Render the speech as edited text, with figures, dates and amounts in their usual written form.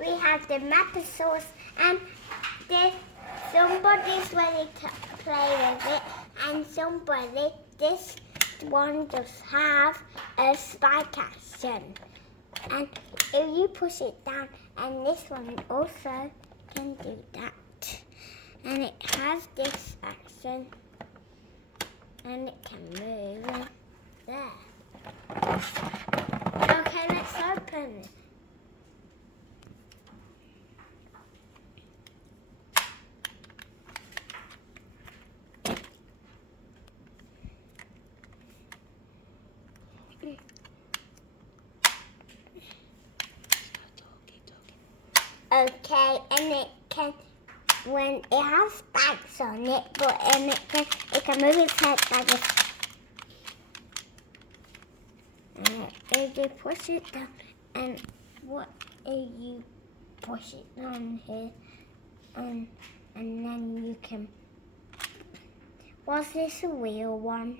we have the Mapusaurus, and somebody's ready to play with it, and this one does have a spike action. And if you push it down, and this one also can do that. And it has this action, and it can move there. Okay, let's open it. Okay, and it can, when it has spikes on it, but it can move its head like this. If you push it down, and what if you push it down here, and then you can. Was this a real one?